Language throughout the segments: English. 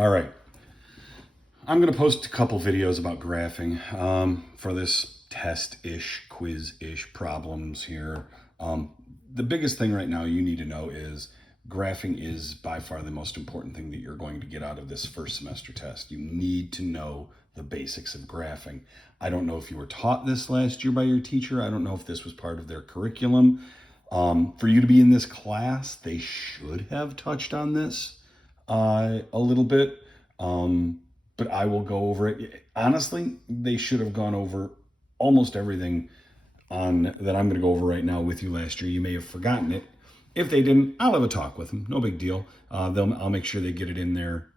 All right. I'm going to post a couple videos about graphing for this test-ish, quiz-ish problems here. The biggest thing right now you need to know is graphing is by far the most important thing that you're going to get out of this first semester test. You need to know the basics of graphing. I don't know if you were taught this last year by your teacher. I don't know if this was part of their curriculum. For you to be in this class, they should have touched on this a little bit. But I will go over it. Honestly, they should have gone over almost everything that I'm going to go over right now with you last year. You may have forgotten it. If they didn't, I'll have a talk with them. No big deal. I'll make sure they get it in there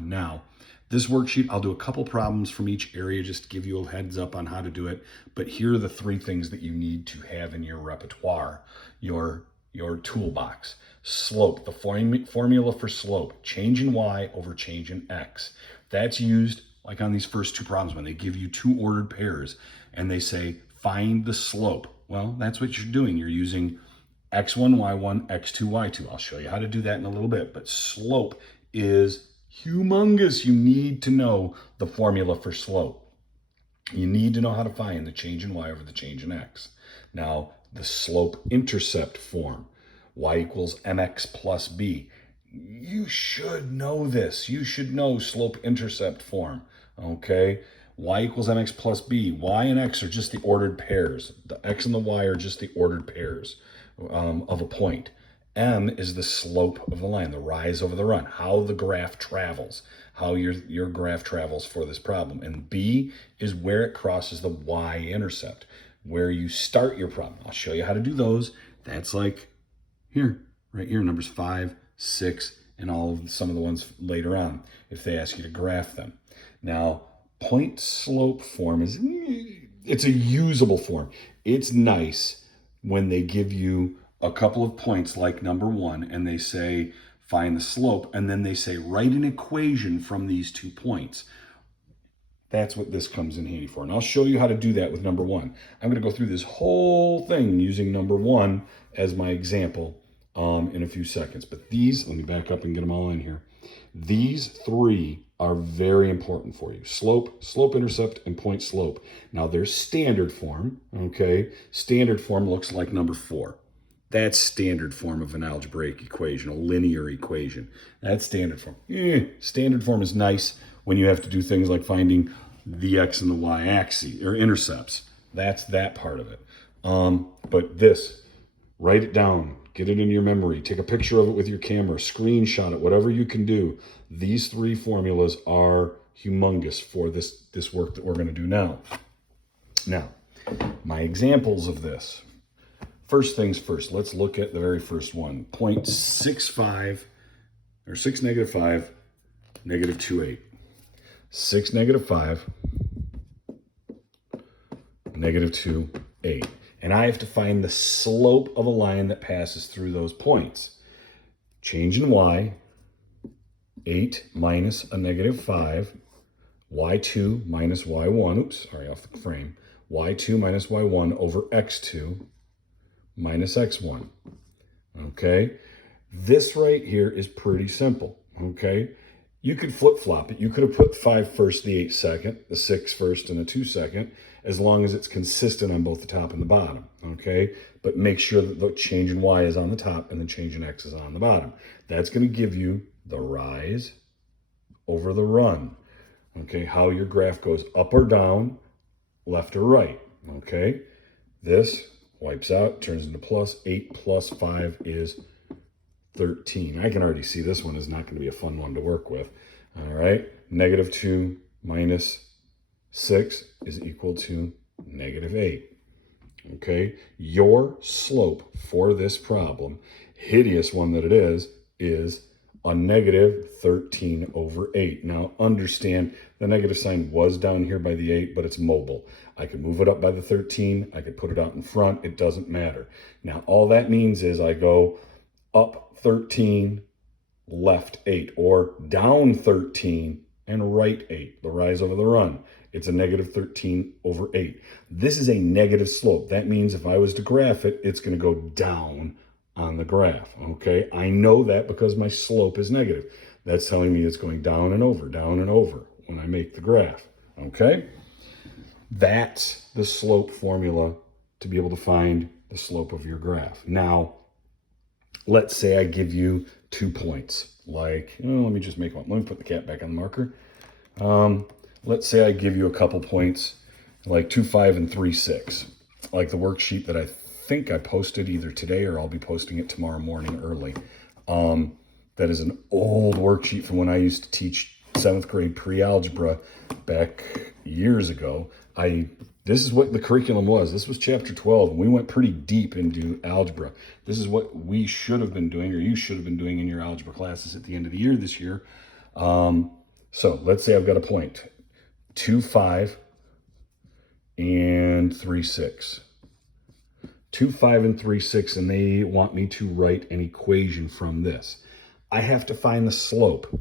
now. This worksheet, I'll do a couple problems from each area just to give you a heads up on how to do it. But here are the three things that you need to have in your repertoire, your toolbox. Slope, the formula for slope, change in y over change in x. That's used like on these first two problems when they give you two ordered pairs and they say, find the slope. Well, that's what you're doing. You're using x1, y1, x2, y2. I'll show you how to do that in a little bit, but slope is humongous. You need to know the formula for slope. You need to know how to find the change in y over the change in x. Now, the slope-intercept form, y equals mx plus b. You should know this. You should know slope-intercept form, okay? Y equals mx plus b. Y and x are just the ordered pairs. The x and the y are just the ordered pairs of a point. M is the slope of the line, the rise over the run, how the graph travels, how your graph travels for this problem. And B is where it crosses the y-intercept, where you start your problem. I'll show you how to do those. That's like here, right here, numbers 5, 6, and some of the ones later on, if they ask you to graph them. Now, point slope form it's a usable form. It's nice when they give you a couple of points like number 1 and they say find the slope, and then they say write an equation from these 2 points. That's what this comes in handy for. And I'll show you how to do that with number 1. I'm going to go through this whole thing using number 1 as my example in a few seconds. But these, let me back up and get them all in here. These 3 are very important for you. Slope, slope-intercept, and point slope. Now there's standard form, okay? Standard form looks like number 4. That's standard form of an algebraic equation, a linear equation. That's standard form. Standard form is nice when you have to do things like finding the x and the y axes or intercepts. That's that part of it. But this, write it down, get it in your memory, take a picture of it with your camera, screenshot it, whatever you can do. These 3 formulas are humongous for this work that we're going to do now. Now, my examples of this. First things first, let's look at the very first one. 0.65, or 6 negative 5, negative 28. 6 negative 5, negative 2, 8. And I have to find the slope of a line that passes through those points. Change in y, 8 minus a negative 5, y2 minus y1, oops, sorry, off the frame, y2 minus y1 over x2 minus x1, okay? This right here is pretty simple, okay? You could flip-flop it. You could have put 5 first, the 8 second, the 6 first, and the 2 second, as long as it's consistent on both the top and the bottom, okay? But make sure that the change in y is on the top and the change in x is on the bottom. That's going to give you the rise over the run, okay? How your graph goes up or down, left or right, okay? This wipes out, turns into plus. 8 plus 5 is 13. I can already see this one is not going to be a fun one to work with. All right, negative 2 minus 6 is equal to negative 8. Okay, your slope for this problem, hideous one that it is a negative 13 over 8. Now understand the negative sign was down here by the 8, but it's mobile. I could move it up by the 13. I could put it out in front. It doesn't matter. Now all that means is I go up 13, left 8, or down 13 and right 8, the rise over the run. It's a negative 13 over 8. This is a negative slope. That means if I was to graph it, it's going to go down on the graph, okay? I know that because my slope is negative. That's telling me it's going down and over when I make the graph, okay? That's the slope formula to be able to find the slope of your graph. Now, let's say I give you 2 points. Like, let me just make one. Let me put the cat back on the marker. Let's say I give you a couple points, like 2, 5, and 3, 6. Like the worksheet that I think I posted either today or I'll be posting it tomorrow morning early. That is an old worksheet from when I used to teach 7th grade pre-algebra back years ago. This is what the curriculum was. This was chapter 12. We went pretty deep into algebra. This is what we should have been doing, or you should have been doing in your algebra classes at the end of the year this year. So let's say I've got a point, 2, 5, and 3, 6. 2, 5, and 3, 6, and they want me to write an equation from this. I have to find the slope.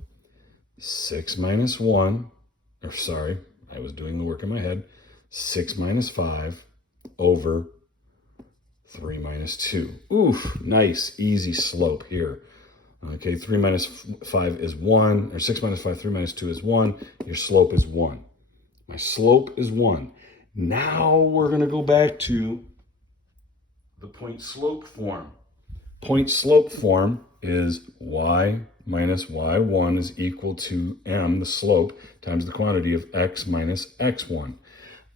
6 minus 1, or sorry, I was doing the work in my head. 6 minus 5 over 3 minus 2. Oof, nice, easy slope here. Okay, 3 minus 5 is 1, or 6 minus 5, 3 minus 2 is 1. Your slope is 1. My slope is 1. Now we're going to go back to the point slope form. Point slope form is y minus y1 is equal to m, the slope, times the quantity of x minus x1.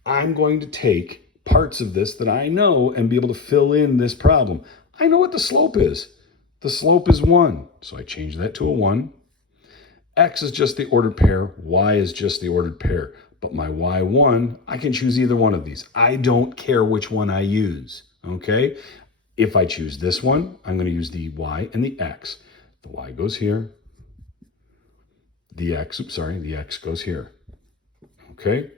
I'm going to take parts of this that I know and be able to fill in this problem. I know what the slope is. The slope is 1, so I change that to a 1. X is just the ordered pair, y is just the ordered pair. But my y1, I can choose either one of these. I don't care which one I use, okay? If I choose this one, I'm going to use the y and the x. The y goes here. The x goes here, okay?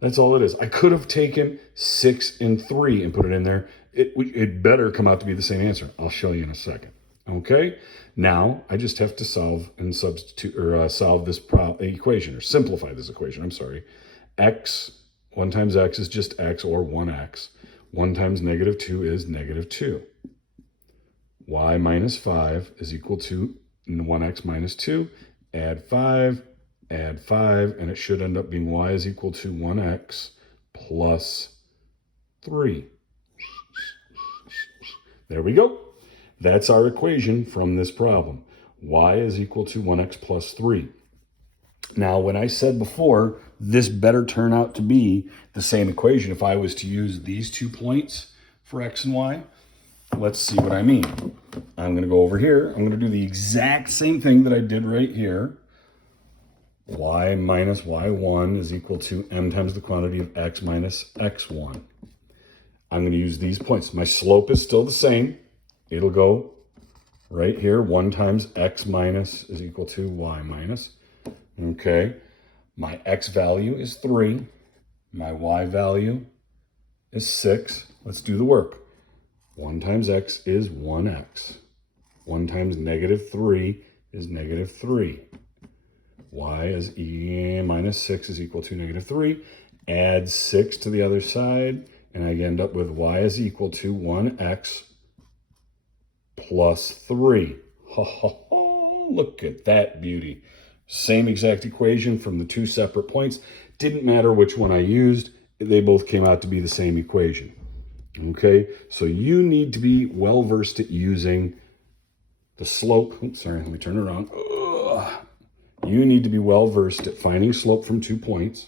That's all it is. I could have taken 6 and 3 and put it in there. It better come out to be the same answer. I'll show you in a second. Okay? Now, I just have to solve and substitute, or solve this equation, or simplify this equation. I'm sorry. X, 1 times x is just x, or 1x. 1 times negative 2 is negative 2. Y minus 5 is equal to 1x minus 2. Add 5, and it should end up being y is equal to 1x plus 3. There we go. That's our equation from this problem. Y is equal to 1x plus 3. Now, when I said before, this better turn out to be the same equation if I was to use these 2 points for x and y. Let's see what I mean. I'm going to go over here. I'm going to do the exact same thing that I did right here. Y minus y1 is equal to m times the quantity of x minus x1. I'm going to use these points. My slope is still the same. It'll go right here. 1 times x minus is equal to y minus. Okay. My x value is 3. My y value is 6. Let's do the work. 1 times x is 1x. 1 times negative 3 is negative 3. Y is e minus 6 is equal to negative 3. Add 6 to the other side, and I end up with y is equal to 1x plus 3. Ho, ho, ho, look at that beauty. Same exact equation from the 2 separate points. Didn't matter which one I used. They both came out to be the same equation. Okay, so you need to be well versed at using the slope. Oops, sorry, let me turn it around. You need to be well versed at finding slope from 2 points.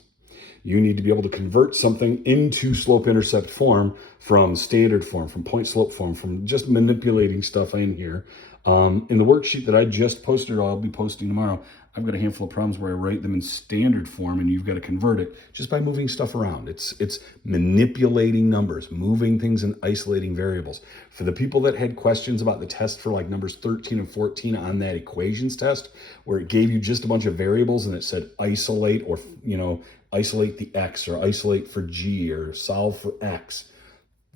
You need to be able to convert something into slope-intercept form from standard form, from point-slope form, from just manipulating stuff in here. In the worksheet that I just posted, or I'll be posting tomorrow, I've got a handful of problems where I write them in standard form and you've got to convert it just by moving stuff around. It's manipulating numbers, moving things and isolating variables. For the people that had questions about the test for like numbers 13 and 14 on that equations test, where it gave you just a bunch of variables and it said isolate, or, isolate the x, or isolate for g, or solve for x.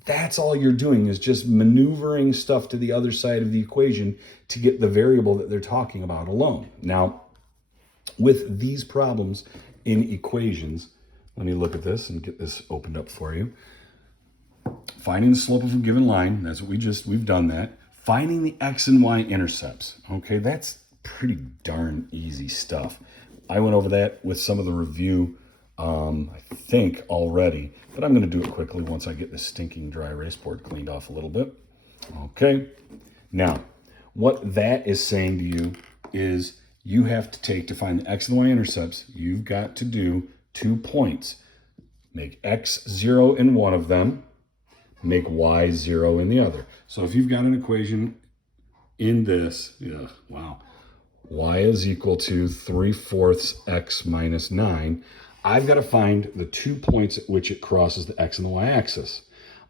That's all you're doing, is just maneuvering stuff to the other side of the equation to get the variable that they're talking about alone. Now, with these problems in equations, let me look at this and get this opened up for you. Finding the slope of a given line, that's what we've done that. Finding the x and y intercepts, okay, that's pretty darn easy stuff. I went over that with some of the review, I think, already, but I'm going to do it quickly once I get this stinking dry erase board cleaned off a little bit. Okay, now, what that is saying to you is you have to take, to find the x and the y-intercepts, you've got to do 2 points. Make x 0 in one of them, make y 0 in the other. So if you've got an equation in this, y is equal to 3/4 x minus 9, I've got to find the 2 points at which it crosses the x and the y-axis.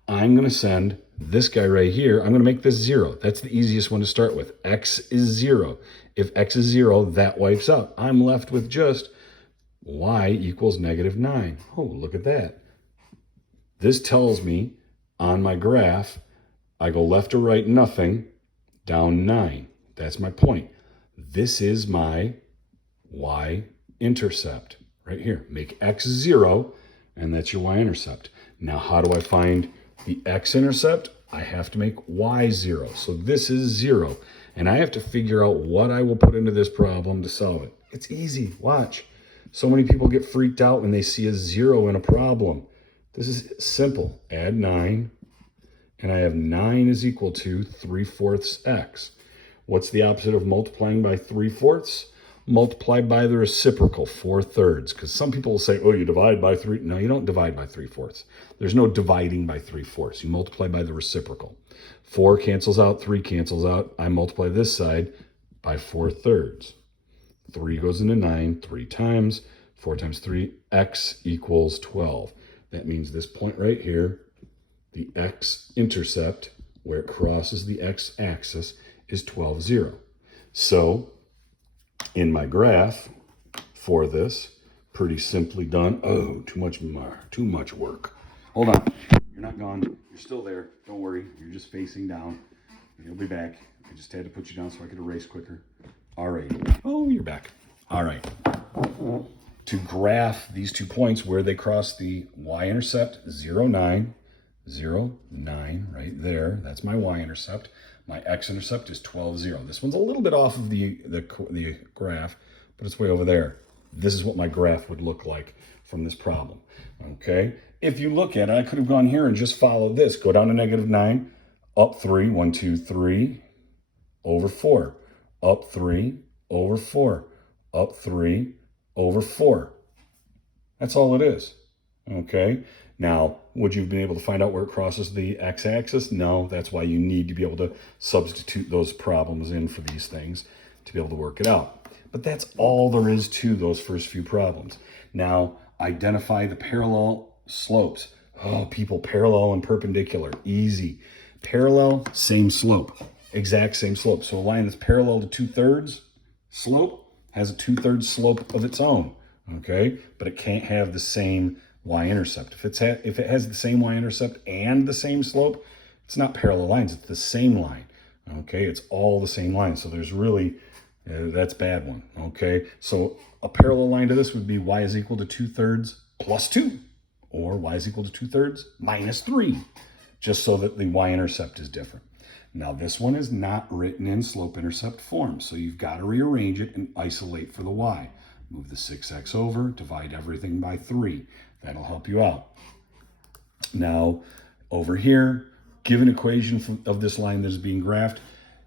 I'm going to send this guy right here, I'm going to make this 0. That's the easiest one to start with. X is 0. If x is 0, that wipes out. I'm left with just y equals -9. Oh, look at that. This tells me on my graph, I go left to right, nothing, down 9. That's my point. This is my y-intercept right here. Make x 0, and that's your y-intercept. Now, how do I find the x-intercept? I have to make y 0. So this is 0. And I have to figure out what I will put into this problem to solve it. It's easy. Watch. So many people get freaked out when they see a 0 in a problem. This is simple. Add 9. And I have 9 is equal to 3/4 x. What's the opposite of multiplying by 3/4? Multiply by the reciprocal, 4/3. Because some people will say, oh, you divide by 3. No, you don't divide by 3/4. There's no dividing by 3/4. You multiply by the reciprocal. 4 cancels out, 3 cancels out. I multiply this side by 4/3. 3 goes into 9 3 times. 4 times 3, x equals 12. That means this point right here, the x-intercept, where it crosses the x-axis, is 12, 0. So, in my graph for this, pretty simply done. Oh, too much work. Hold on. You're not gone. You're still there. Don't worry. You're just facing down. You'll be back. I just had to put you down so I could erase quicker. All right. Oh, you're back. All right. To graph these 2 points where they cross the y-intercept, 0, 9, 0, 9, right there. That's my y-intercept. My x-intercept is 12, 0. This one's a little bit off of the graph, but it's way over there. This is what my graph would look like from this problem, okay? If you look at it, I could have gone here and just followed this. Go down to -9, up 3, 1, 2, 3, over 4. Up 3, over 4. Up 3, over 4. That's all it is, okay? Now, would you have been able to find out where it crosses the x-axis? No, that's why you need to be able to substitute those problems in for these things to be able to work it out. But that's all there is to those first few problems. Now, identify the parallel slopes. Oh, people, parallel and perpendicular, easy. Parallel, same slope, exact same slope. So a line that's parallel to 2/3 slope has a 2/3 slope of its own, okay? But it can't have the same y-intercept. If it has the same y-intercept and the same slope, it's not parallel lines, it's the same line, okay? It's all the same line. So there's really, that's a bad one, okay? So a parallel line to this would be y is equal to 2/3 plus 2, or y is equal to 2/3 minus 3, just so that the y-intercept is different. Now this one is not written in slope-intercept form, so you've got to rearrange it and isolate for the y. Move the 6x over, divide everything by 3. That'll help you out. Now, over here, give an equation of this line that is being graphed.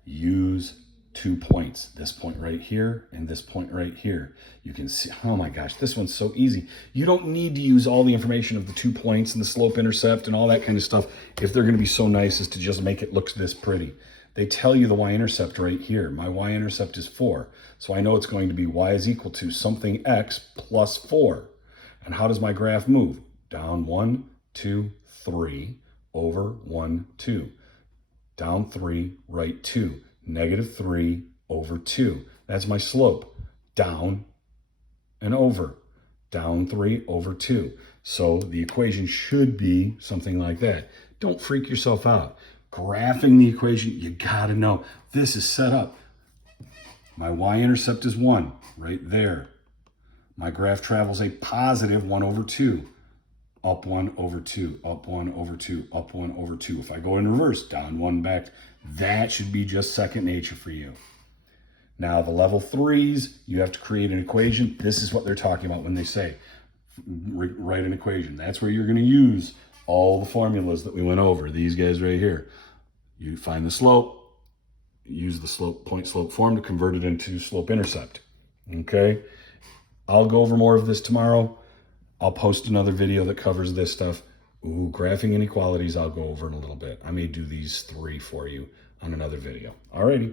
Use 2 points. This point right here and this point right here. You can see, oh my gosh, this one's so easy. You don't need to use all the information of the 2 points and the slope-intercept and all that kind of stuff if they're going to be so nice as to just make it look this pretty. They tell you the y-intercept right here. My y-intercept is 4. So I know it's going to be y is equal to something x plus 4. And how does my graph move? Down 1, 2, 3, over 1, 2. Down 3, right 2. -3 over 2. That's my slope. Down and over. Down 3 over 2. So the equation should be something like that. Don't freak yourself out. Graphing the equation, you gotta know. This is set up. My y-intercept is 1, right there. My graph travels a positive 1 over 2. Up 1 over 2, up 1 over 2, up 1 over 2. If I go in reverse, down 1, back, that should be just second nature for you. Now the level 3s, you have to create an equation. This is what they're talking about when they say write an equation. That's where you're going to use all the formulas that we went over. These guys right here. You find the slope, use the slope point slope form to convert it into slope intercept. Okay? I'll go over more of this tomorrow. I'll post another video that covers this stuff. Ooh, graphing inequalities I'll go over in a little bit. I may do these 3 for you on another video. Alrighty.